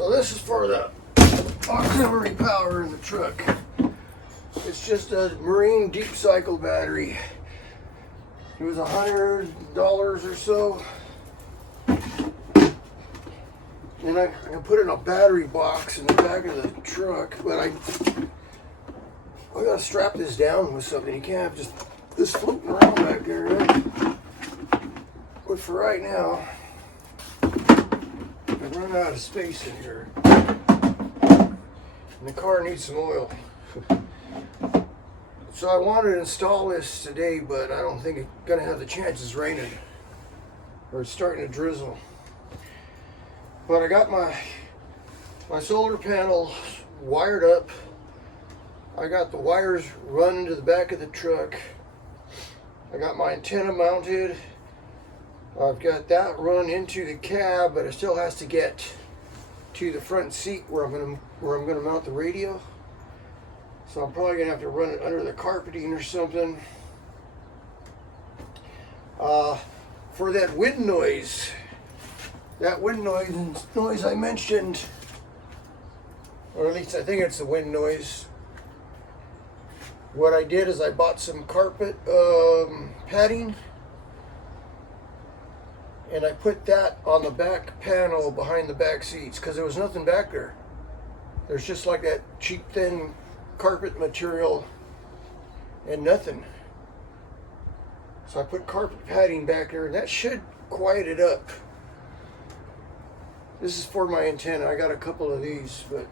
So this is for the auxiliary power in the truck. It's just a marine deep cycle battery. It was $100 or so. And I put it in a battery box in the back of the truck, but I gotta strap this down with something. You can't have just this floating around back there, right? But for right now, I've run out of space in here. And the car needs some oil. So I wanted to install this today, but I don't think it's gonna have the chances raining or it's starting to drizzle. But I got my solar panel wired up. I got the wires run into the back of the truck. I got my antenna mounted. I've got that run into the cab, but it still has to get to the front seat where I'm gonna mount the radio. So I'm probably gonna have to run it under the carpeting or something. For that wind noise I mentioned, or at least I think it's the wind noise. What I did is I bought some carpet padding, and I put that on the back panel behind the back seats because there was nothing back there. There's just like that cheap thin carpet material and nothing. So I put carpet padding back there, and that should quiet it up. This is for my antenna. I got a couple of these, but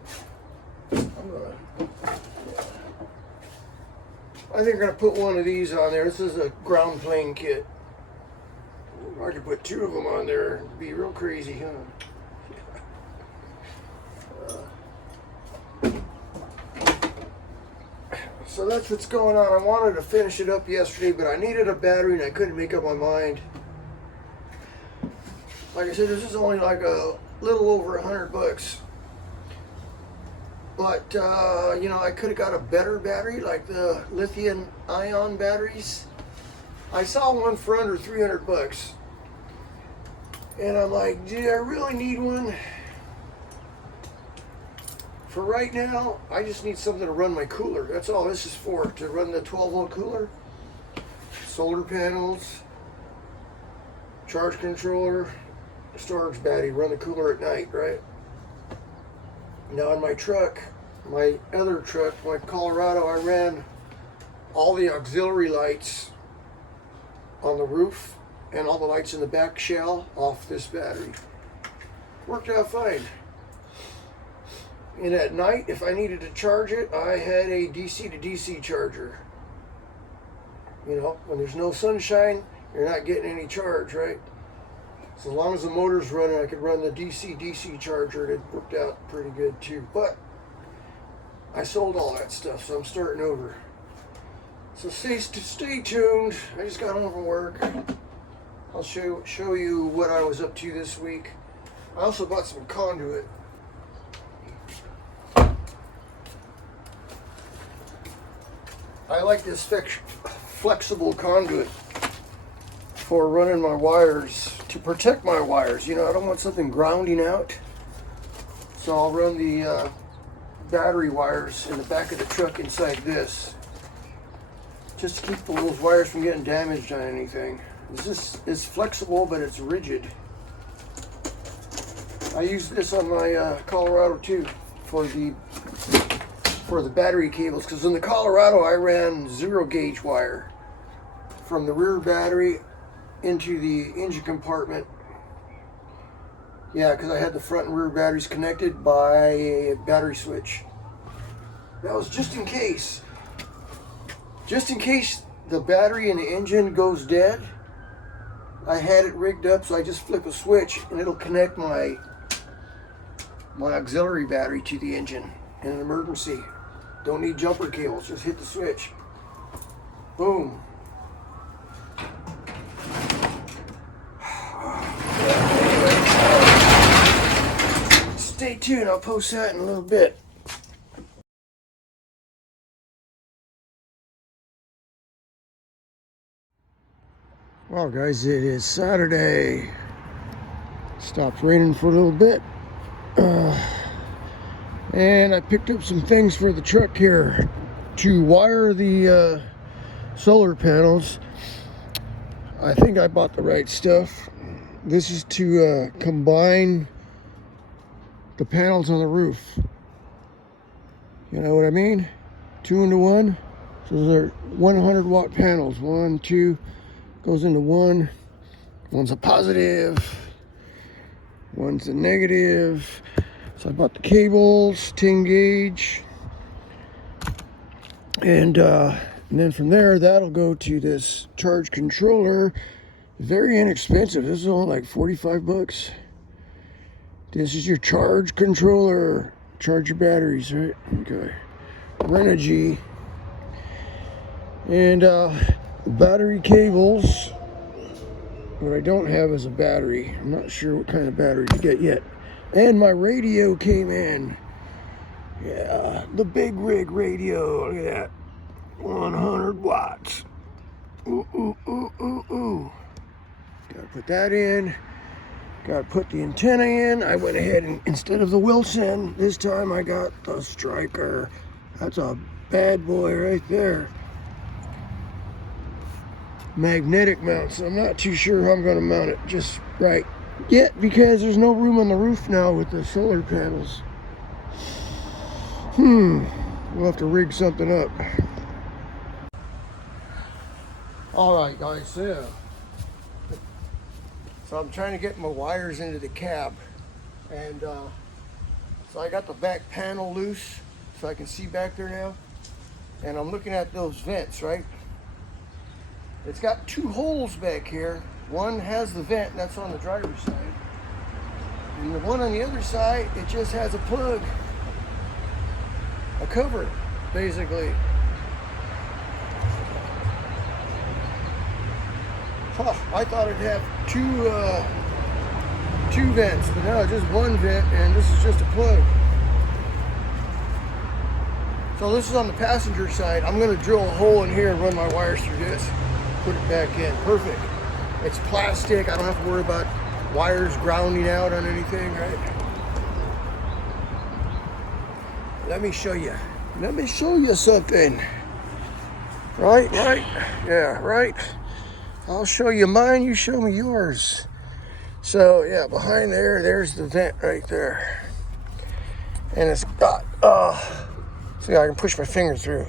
I think I'm gonna put one of these on there. This is a ground plane kit. I could put two of them on there. It'd be real crazy, huh? So that's what's going on. I wanted to finish it up yesterday, but I needed a battery and I couldn't make up my mind. Like I said, this is only like a little over $100. But, you know, I could have got a better battery, like the lithium ion batteries. I saw one for under $300. And I'm like, do I really need one? For right now, I just need something to run my cooler. That's all this is for, to run the 12-volt cooler. Solar panels, charge controller, storage battery, run the cooler at night, right? Now in my truck, my other truck, my Colorado, I ran all the auxiliary lights on the roof and all the lights in the back shell off this battery. Worked out fine. And at night, if I needed to charge it, I had a DC to DC charger. You know, when there's no sunshine, you're not getting any charge, right? So as long as the motor's running, I could run the DC charger, and it worked out pretty good too. But I sold all that stuff, so I'm starting over. So stay tuned. I just got home from work. I'll show you what I was up to this week. I also bought some conduit. I like this flexible conduit for running my wires, to protect my wires. You know, I don't want something grounding out. So I'll run the battery wires in the back of the truck inside this, just to keep those wires from getting damaged on anything. It's flexible, but it's rigid. I use this on my Colorado too for the battery cables, because in the Colorado I ran 0 gauge wire from the rear battery into the engine compartment. Yeah, because I had the front and rear batteries connected by a battery switch. That was just in case. Just in case the battery in the engine goes dead, I had it rigged up so I just flip a switch and it'll connect my auxiliary battery to the engine in an emergency. Don't need jumper cables, just hit the switch. Boom. Stay tuned, I'll post that in a little bit. Well guys, it is Saturday. Stopped raining for a little bit. And I picked up some things for the truck here to wire the solar panels. I think I bought the right stuff. This is to combine the panels on the roof. You know what I mean? 2 into 1. So they're 100 watt panels. 1, 2, goes into 1. One's a positive, one's a negative. So I bought the cables, 10 gauge. And then from there, that'll go to this charge controller. Very inexpensive. This is only like 45 bucks. This is your charge controller. Charge your batteries, right? Okay. Renogy. And battery cables. What I don't have is a battery. I'm not sure what kind of battery to get yet. And my radio came in. Yeah, the big rig radio. Look at that. 100 watts. Ooh, ooh, ooh, ooh, ooh. Gotta put that in. Gotta put the antenna in. I went ahead and instead of the Wilson, this time I got the Striker. That's a bad boy right there. Magnetic mount, so I'm not too sure how I'm gonna mount it just right yet because there's no room on the roof now with the solar panels. We'll have to rig something up. Alright guys, so I'm trying to get my wires into the cab, and so I got the back panel loose so I can see back there now, and I'm looking at those vents, right? It's got 2 holes back here. One has the vent, that's on the driver's side, and the one on the other side, it just has a plug, a cover, basically. I thought it'd have two vents, but no, just one vent, and this is just a plug. So this is on the passenger side. I'm going to drill a hole in here and run my wires through this, put it back in. Perfect. It's plastic. I don't have to worry about wires grounding out on anything, right? Let me show you. Let me show you something. Right? Yeah, right. I'll show you mine, you show me yours. So yeah, behind there's the vent right there. And it's got, see, I can push my finger through.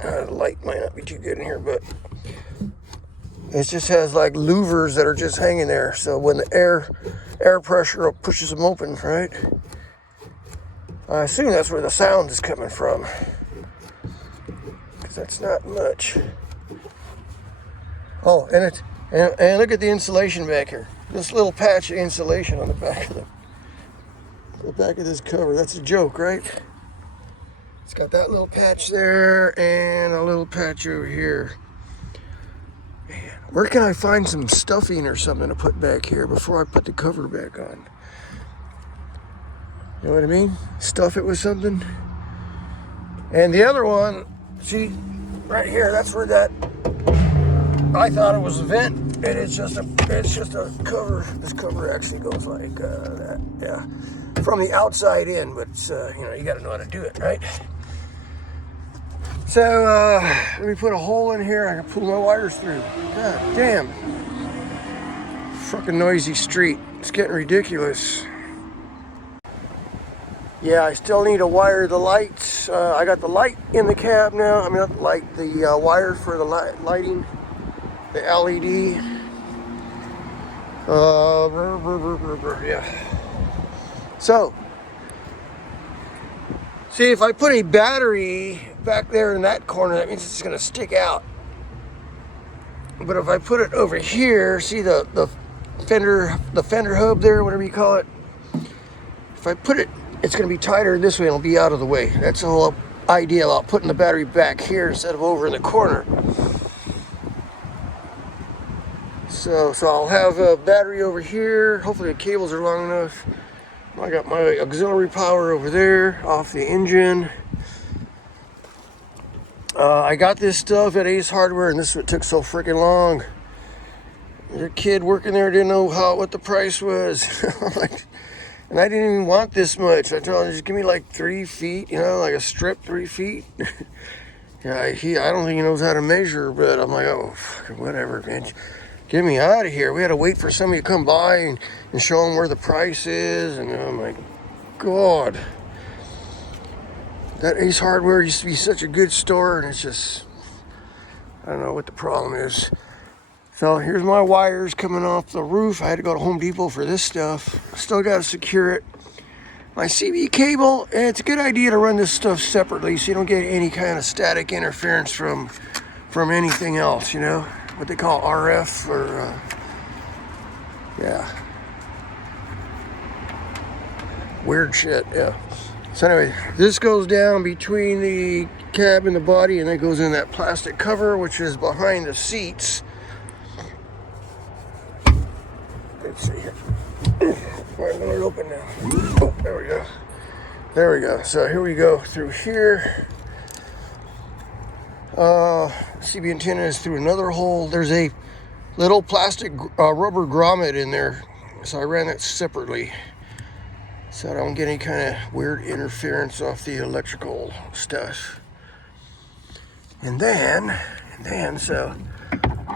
The light might not be too good in here, but it just has like louvers that are just hanging there. So when the air pressure pushes them open, right? I assume that's where the sound is coming from, because that's not much. Oh, and look at the insulation back here. This little patch of insulation on the back of this cover. That's a joke, right? It's got that little patch there and a little patch over here. Man, where can I find some stuffing or something to put back here before I put the cover back on? You know what I mean? Stuff it with something. And the other one, see, right here, that's where that, I thought it was a vent, and it's just a cover. This cover actually goes like that, yeah, from the outside in, but you know, you got to know how to do it, right? So let me put a hole in here. I can pull my wires through. God damn, fucking noisy street. It's getting ridiculous. Yeah, I still need to wire the lights. I got the light in the cab now. I mean, not the light, the wire for the lighting. The LED. Yeah. So, see, if I put a battery back there in that corner, that means it's going to stick out. But if I put it over here, see the fender hub there, whatever you call it. If I put it, it's going to be tighter this way. It'll be out of the way. That's the whole idea about putting the battery back here instead of over in the corner. So I'll have a battery over here. Hopefully the cables are long enough. I got my auxiliary power over there off the engine. I got this stuff at Ace Hardware, and this is what took so freaking long. Your kid working there didn't know what the price was. Like, And I didn't even want this much. I told him, just give me like 3 feet, you know, like a strip, 3 feet. Yeah, I don't think he knows how to measure, but I'm like, oh, fuck, whatever, man. Get me out of here. We had to wait for somebody to come by and show them where the price is. And I'm like, God. That Ace Hardware used to be such a good store, and it's just, I don't know what the problem is. So here's my wires coming off the roof. I had to go to Home Depot for this stuff. Still got to secure it. My CB cable, it's a good idea to run this stuff separately so you don't get any kind of static interference from anything else, you know? What they call RF or, yeah. Weird shit, yeah. So anyway, this goes down between the cab and the body, and it goes in that plastic cover, which is behind the seats. Let's see here. I'm going to open now. Oh, there we go. There we go. So here we go through here. CB antenna is through another hole. There's a little plastic rubber grommet in there, so I ran that separately so I don't get any kind of weird interference off the electrical stuff. And then, so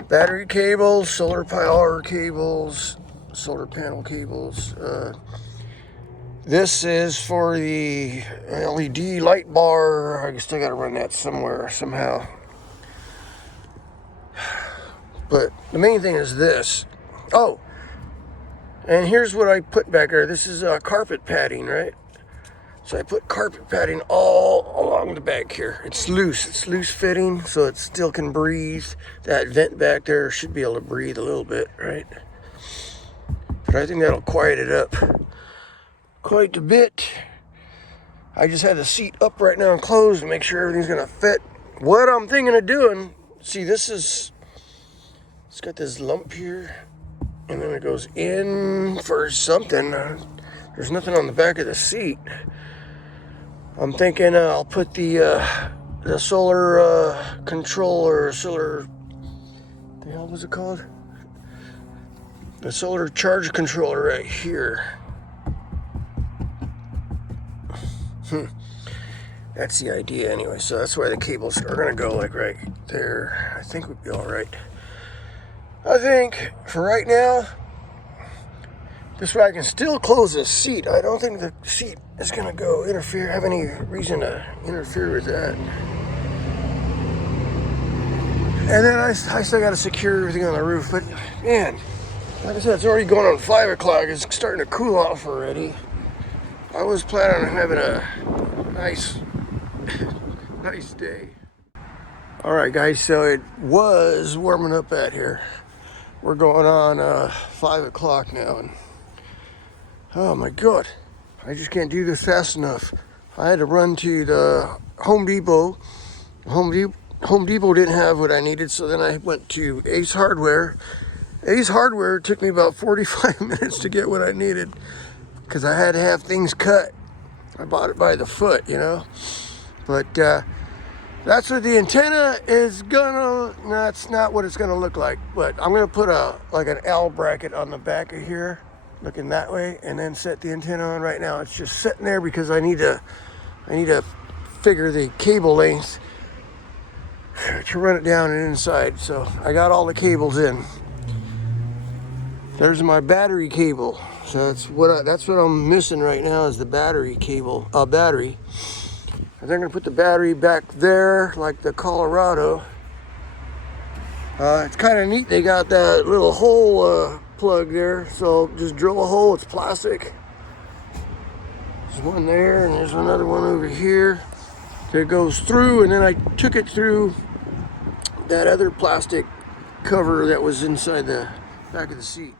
battery cables, solar power cables, solar panel cables. This is for the LED light bar. I still got to run that somewhere, somehow. But the main thing is this. Oh, and here's what I put back there. This is carpet padding, right? So I put carpet padding all along the back here. It's loose fitting, so it still can breathe. That vent back there should be able to breathe a little bit, right? But I think that'll quiet it up quite a bit. I just had the seat up right now and closed to make sure everything's gonna fit. What I'm thinking of doing, see, it's got this lump here, and then it goes in for something. There's nothing on the back of the seat. I'm thinking I'll put the solar controller, the hell was it called? The solar charge controller right here. That's the idea anyway. So that's why the cables are gonna go like right there. I think we'd be all right. I think for right now, this way I can still close the seat. I don't think the seat is gonna have any reason to interfere with that. And then I still gotta secure everything on the roof. But man, like I said, it's already going on 5 o'clock. It's starting to cool off already. I was planning on having a nice day. All right, guys, so it was warming up out here. We're going on 5 o'clock now, and oh my God, I just can't do this fast enough. I had to run to the Home Depot. Home Depot didn't have what I needed, so then I went to Ace Hardware. Ace Hardware took me about 45 minutes to get what I needed, because I had to have things cut. I bought it by the foot, you know. But that's what the antenna is gonna, that's not what it's gonna look like. But I'm gonna put like an L bracket on the back of here, looking that way, and then set the antenna on. Right now it's just sitting there because I need to figure the cable length to run it down and inside. So I got all the cables in. There's my battery cable. So that's what I'm missing right now is the battery cable. Battery. And they're gonna put the battery back there, like the Colorado. It's kind of neat. They got that little hole plug there. So just drill a hole. It's plastic. There's one there, and there's another one over here. So it goes through, and then I took it through that other plastic cover that was inside the back of the seat.